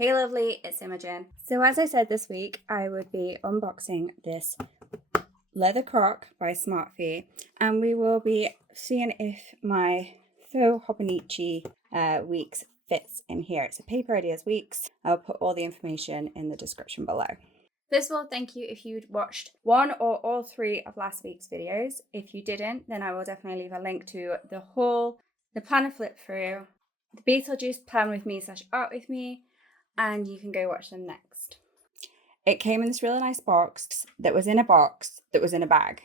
Hey lovely, it's Imogen. So as I said this week, I would be unboxing this leather croc by Smartfee, and we will be seeing if my faux Hobonichi Weeks fits in here. It's a Paper Ideas Weeks. I'll put all the information in the description below. First of all, thank you if you'd watched one or all three of last week's videos. If you didn't, then I will definitely leave a link to the planner flip through, the Beetlejuice plan with me / art with me, and you can go watch them next. It came in this really nice box that was in a box that was in a bag,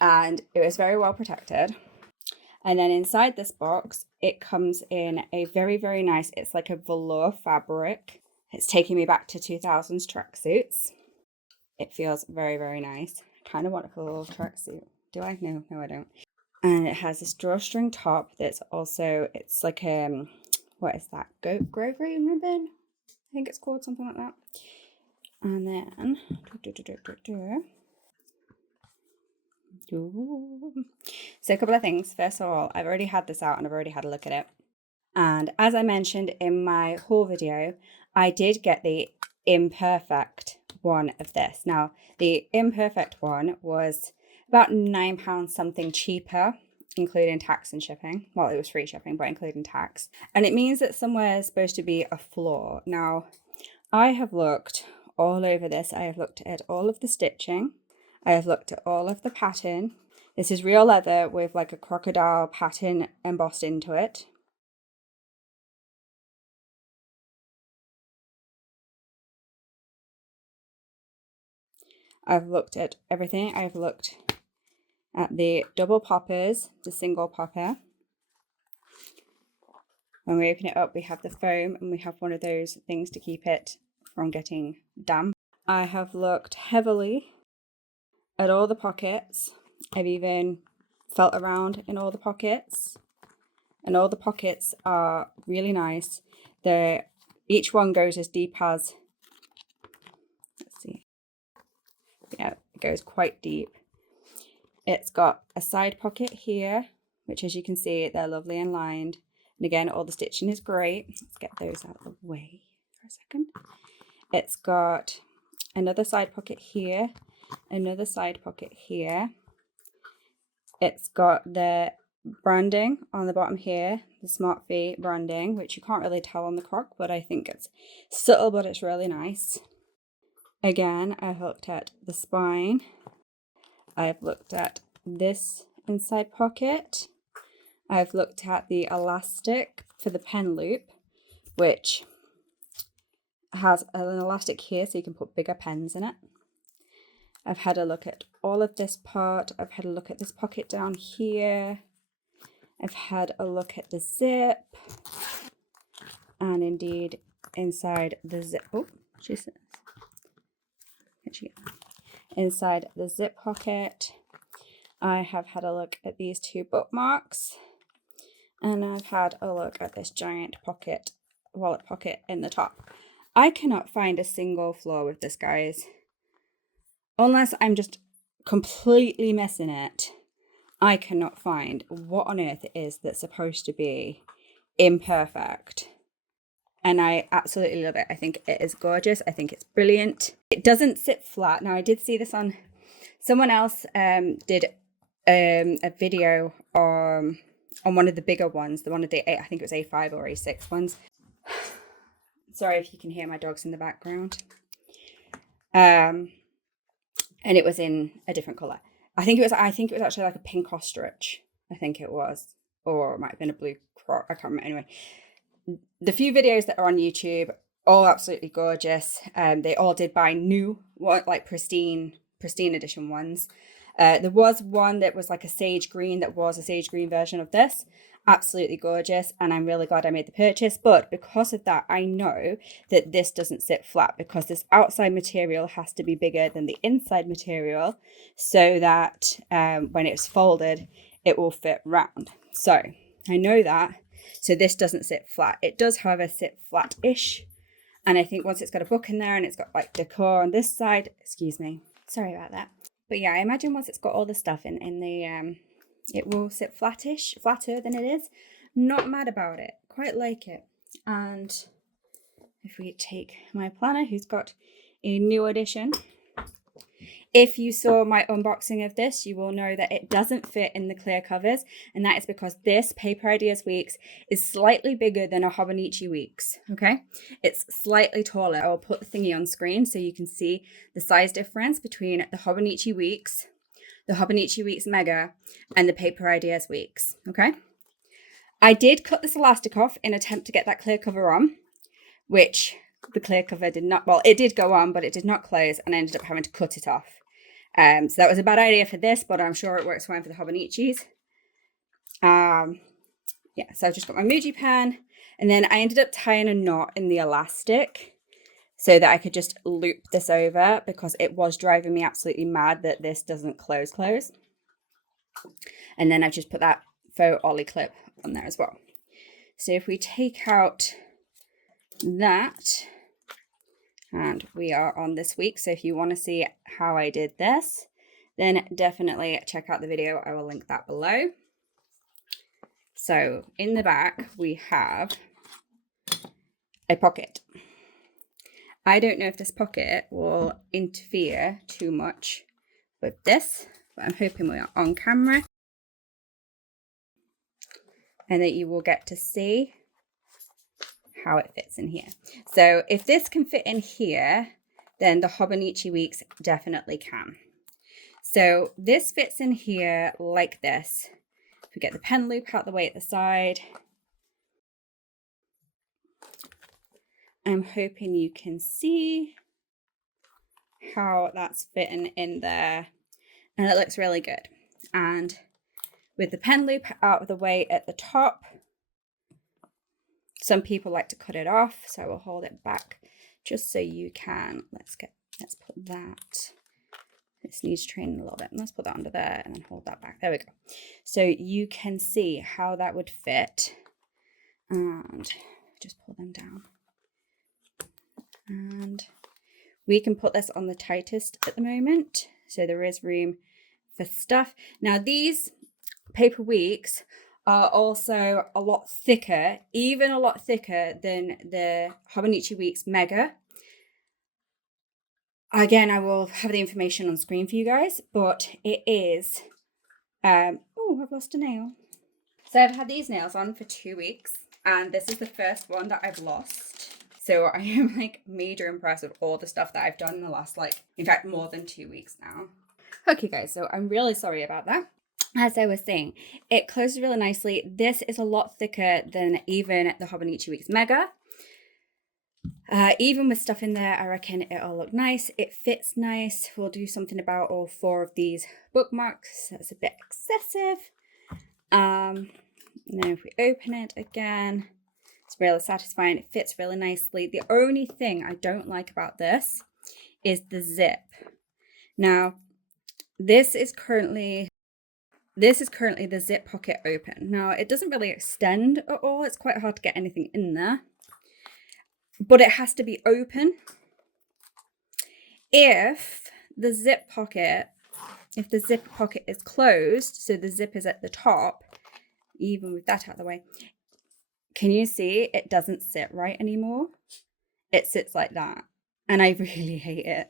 and it was very well protected. And then inside this box, it comes in a very, very nice, it's like a velour fabric. It's taking me back to 2000s tracksuits. It feels very, very nice. I kind of want a little tracksuit. Do I? No, I don't. And it has this drawstring top that's also, it's like what is that? Grosgrain ribbon? I think it's called something like that. And then, so a couple of things. First of all, I've already had this out and I've already had a look at it. And as I mentioned in my haul video, I did get the imperfect one of this. Now, the imperfect one was about £9 something cheaper, including tax and shipping. Well, it was free shipping, but including tax. And it means that somewhere is supposed to be a flaw. Now, I have looked all over this. I have looked at all of the stitching. I have looked at all of the pattern. This is real leather with like a crocodile pattern embossed into it. I've looked at everything. I've looked at the double poppers, the single popper. When we open it up, we have the foam and we have one of those things to keep it from getting damp. I have looked heavily at all the pockets. I've even felt around in all the pockets, and all the pockets are really nice. Each one goes as deep as, let's see, yeah, it goes quite deep. It's got a side pocket here, which as you can see, they're lovely and lined. And again, all the stitching is great. Let's get those out of the way for a second. It's got another side pocket here, another side pocket here. It's got the branding on the bottom here, the Smartfee branding, which you can't really tell on the croc, but I think it's subtle, but it's really nice. Again, I've looked at the spine. I've looked at this inside pocket. I've looked at the elastic for the pen loop, which has an elastic here so you can put bigger pens in it. I've had a look at all of this part. I've had a look at this pocket down here. I've had a look at the zip. And indeed, inside the zip, inside the zip pocket, I have had a look at these two bookmarks. And I've had a look at this giant wallet pocket in the top. I cannot find a single flaw with this, guys. Unless I'm just completely missing it, I cannot find what on earth it is that's supposed to be imperfect. And I absolutely love it. I think it is gorgeous. I think it's brilliant. It doesn't sit flat. Now, I did see this on, someone else did a video on one of the bigger ones, the one of the, I think it was A5 or A6 ones. Sorry if you can hear my dogs in the background. And it was in a different color. I think it was actually like a pink ostrich. I think it was, or it might have been a blue croc. I can't remember. Anyway, the few videos that are on YouTube, all absolutely gorgeous. They all did buy new, like pristine edition ones. There was one that was like a sage green, that was a sage green version of this. Absolutely gorgeous, and I'm really glad I made the purchase. But because of that, I know that this doesn't sit flat, because this outside material has to be bigger than the inside material so that when it's folded, it will fit round. So I know that. So this doesn't sit flat. It does, however, sit flat-ish. And I think once it's got a book in there and it's got like decor on this side, excuse me, sorry about that. But yeah, I imagine once it's got all the stuff in the it will sit flattish, flatter than it is. Not mad about it, quite like it. And if we take my planner, who's got a new edition. If you saw my unboxing of this, you will know that it doesn't fit in the clear covers, and that is because this Paper Ideas Weeks is slightly bigger than a Hobonichi Weeks, okay? It's slightly taller. I will put the thingy on screen so you can see the size difference between the Hobonichi Weeks, the Hobonichi Weeks Mega, and the Paper Ideas Weeks, okay? I did cut this elastic off in an attempt to get that clear cover on, which the clear cover did not, well, it did go on, but it did not close, and I ended up having to cut it off. So that was a bad idea for this, but I'm sure it works fine for the Hobonichis. Yeah, so I've just got my Muji pen, and then I ended up tying a knot in the elastic so that I could just loop this over, because it was driving me absolutely mad that this doesn't close. And then I've just put that faux ollie clip on there as well. So if we take out that, and we are on this week, so if you want to see how I did this, then definitely check out the video. I will link that below. So in the back we have a pocket. I don't know if this pocket will interfere too much with this, but I'm hoping we are on camera and that you will get to see how it fits in here. So if this can fit in here, then the Hobonichi Weeks definitely can. So this fits in here like this. If we get the pen loop out the way at the side, I'm hoping you can see how that's fitting in there, and it looks really good. And with the pen loop out of the way at the top, some people like to cut it off, so I will hold it back just so you can, let's put that, this needs training a little bit. Let's put that under there and then hold that back. There we go. So you can see how that would fit, and just pull them down. And we can put this on the tightest at the moment, so there is room for stuff. Now these Paper Weeks are also a lot thicker, even a lot thicker than the Hobonichi Weeks Mega. Again, I will have the information on screen for you guys, but it is, oh, I've lost a nail. So I've had these nails on for 2 weeks, and this is the first one that I've lost. So I am like major impressed with all the stuff that I've done in the last, like, in fact, more than 2 weeks now. Okay guys, so I'm really sorry about that. As I was saying, it closes really nicely. This is a lot thicker than even the Hobonichi Weeks Mega. Even with stuff in there, I reckon it'll look nice. It fits nice. We'll do something about all 4 of these bookmarks. That's a bit excessive. And then if we open it again, it's really satisfying. It fits really nicely. The only thing I don't like about this is the zip. Now, this is currently the zip pocket open. Now, it doesn't really extend at all. It's quite hard to get anything in there, but it has to be open. If the zip pocket is closed, so the zip is at the top, even with that out of the way, can you see it doesn't sit right anymore? It sits like that, and I really hate it.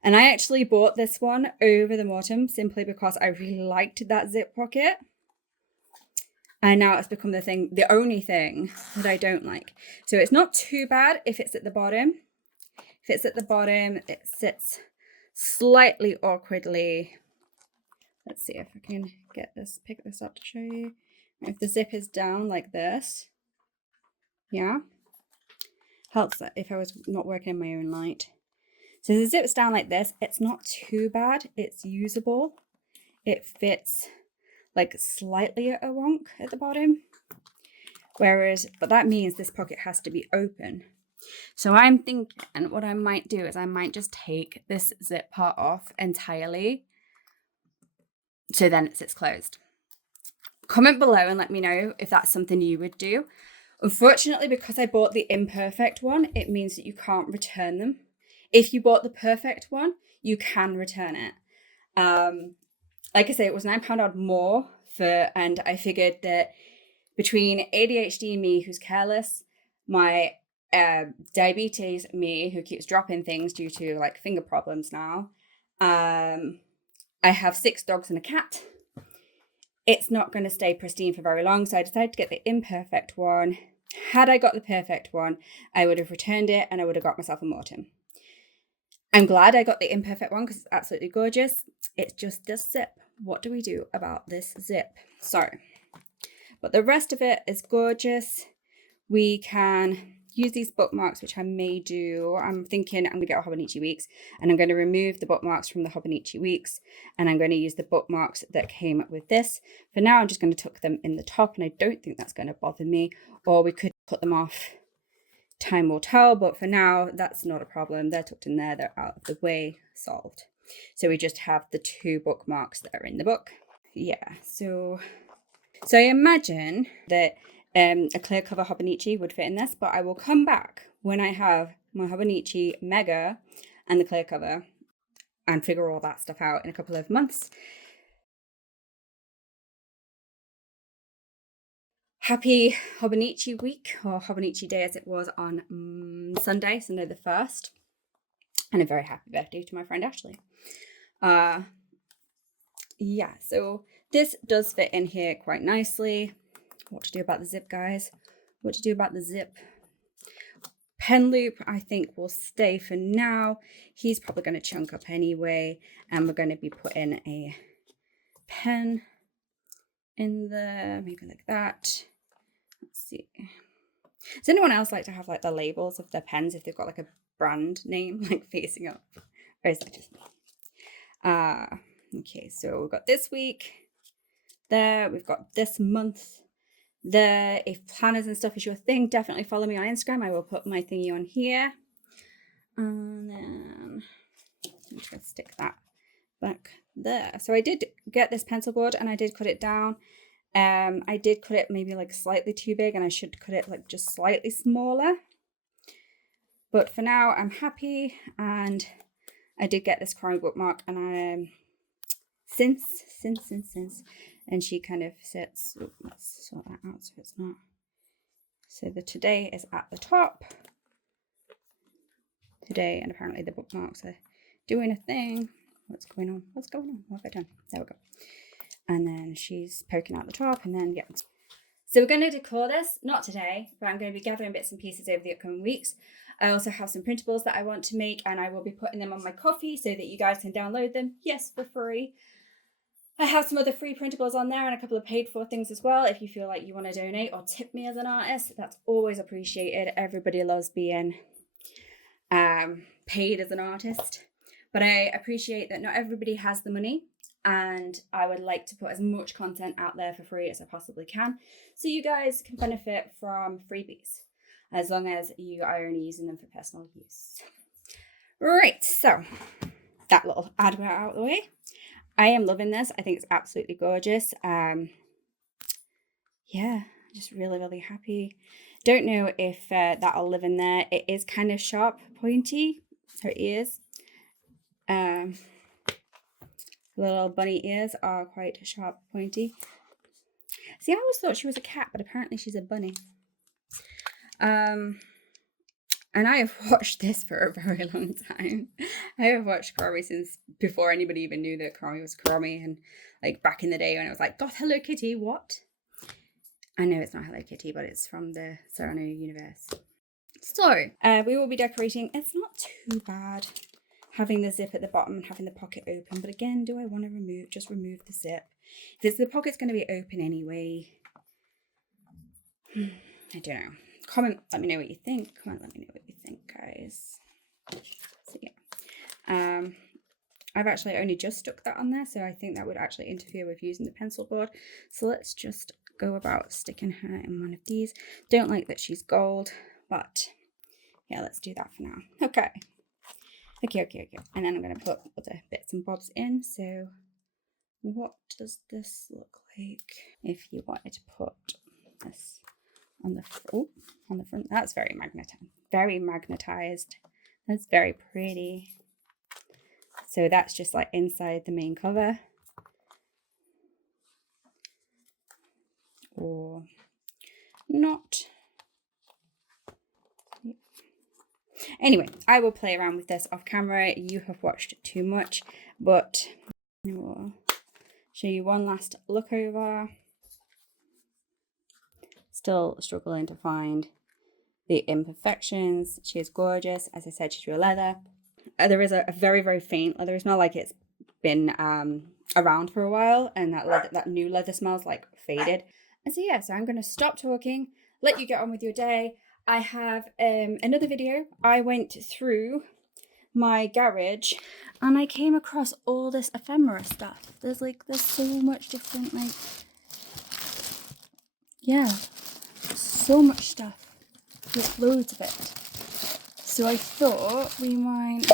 And I actually bought this one over the Mortem simply because I really liked that zip pocket. And now it's become the only thing that I don't like. So it's not too bad if it's at the bottom. If it's at the bottom, it sits slightly awkwardly. Let's see if I can pick this up to show you. If the zip is down like this, yeah, helps that if I was not working in my own light. So the zip's down like this. It's not too bad. It's usable. It fits like slightly at a wonk at the bottom. But that means this pocket has to be open. So I'm thinking what I might do is I might just take this zip part off entirely, so then it sits closed. Comment below and let me know if that's something you would do. Unfortunately, because I bought the imperfect one, it means that you can't return them. If you bought the perfect one, you can return it. Like I say, it was £9 odd more and I figured that between ADHD and me, who's careless, my diabetes me who keeps dropping things due to like finger problems now. I have 6 dogs and a cat. It's not going to stay pristine for very long, so I decided to get the imperfect one. Had I got the perfect one, I would have returned it and I would have got myself a Morton. I'm glad I got the imperfect one because it's absolutely gorgeous. It's just this zip. What do we do about this zip? So, but the rest of it is gorgeous. We can use these bookmarks, which I may do. I'm thinking I'm going to get a Hobonichi Weeks, and I'm going to remove the bookmarks from the Hobonichi Weeks, and I'm going to use the bookmarks that came with this. For now, I'm just going to tuck them in the top, and I don't think that's going to bother me, or we could cut them off. Time will tell, but for now, that's not a problem. They're tucked in there, they're out of the way, solved. So we just have the 2 bookmarks that are in the book. Yeah, so I imagine that a clear cover Hobonichi would fit in this, but I will come back when I have my Hobonichi Mega and the clear cover and figure all that stuff out in a couple of months. Happy Hobonichi week, or Hobonichi day as it was on Sunday the 1st. And a very happy birthday to my friend Ashley. Yeah, so this does fit in here quite nicely. What to do about the zip, guys? What to do about the zip? Pen loop, I think, will stay for now. He's probably going to chunk up anyway, and we're going to be putting a pen in there, maybe like that. Let's see. Does anyone else like to have like the labels of their pens if they've got like a brand name like facing up? Or is that just me? Okay, so we've got this week there, we've got this month there. If planners and stuff is your thing, definitely follow me on Instagram. I will put my thingy on here. And then I'm just going to stick that back there. So I did get this pencil board and I did cut it down. I did cut it maybe like slightly too big, and I should cut it like just slightly smaller. But for now, I'm happy, and I did get this Kuromi bookmark, and I since, and she kind of sits. Oh, let's sort that out so it's not. So the today is at the top. Today, and apparently the bookmarks are doing a thing. What's going on? What's going on? What have I done? There we go. And then she's poking out the top, and then, yeah. So we're going to decor this, not today, but I'm going to be gathering bits and pieces over the upcoming weeks. I also have some printables that I want to make, and I will be putting them on my Ko-fi so that you guys can download them, yes, for free. I have some other free printables on there and a couple of paid for things as well. If you feel like you want to donate or tip me as an artist, that's always appreciated. Everybody loves being paid as an artist, but I appreciate that not everybody has the money. And I would like to put as much content out there for free as I possibly can, so you guys can benefit from freebies, as long as you are only using them for personal use. Right, so that little advert out of the way. I am loving this. I think it's absolutely gorgeous. Yeah, just really, really happy. Don't know if that'll live in there. It is kind of sharp, pointy, her ears. Little bunny ears are quite sharp, pointy. See, I always thought she was a cat, but apparently she's a bunny. And I have watched this for a very long time. I have watched Kuromi since before anybody even knew that Kuromi was Kuromi, and like back in the day when I was like, God, Hello Kitty, what? I know it's not Hello Kitty, but it's from the Serrano universe. So, we will be decorating. It's not too bad having the zip at the bottom and having the pocket open, but again, do I want to remove the zip? Because the pocket's going to be open anyway. I don't know. Comment, let me know what you think. Comment, let me know what you think, guys. So yeah, I've actually only just stuck that on there, so I think that would actually interfere with using the pencil board. So let's just go about sticking her in one of these. Don't like that she's gold, but yeah, let's do that for now. Okay. Okay. And then I'm going to put other bits and bobs in. So what does this look like if you wanted to put this on the front? That's very magnetized. That's very pretty. So that's just like inside the main cover. Or not. Anyway, I will play around with this off camera. You have watched too much, but I will show you one last look over. Still struggling to find the imperfections. She is gorgeous. As I said, she's real leather. There is a very, very faint leather smell, like it's been around for a while, and that new leather smells like faded. And so yeah, so I'm going to stop talking, let you get on with your day. I have another video. I went through my garage and I came across all this ephemera stuff. There's so much different, like, yeah, so much stuff. There's loads of it. So I thought we might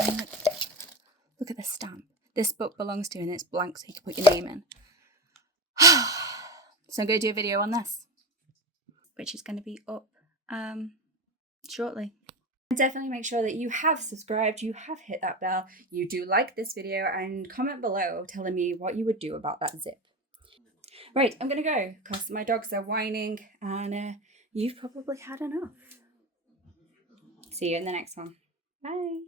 look at the stamp. This book belongs to, and it's blank, so you can put your name in. So I'm going to do a video on this, which is going to be up shortly. And definitely make sure that you have subscribed, you have hit that bell, you do like this video, and comment below telling me what you would do about that zip. Right, I'm going to go because my dogs are whining and you've probably had enough. See you in the next one. Bye.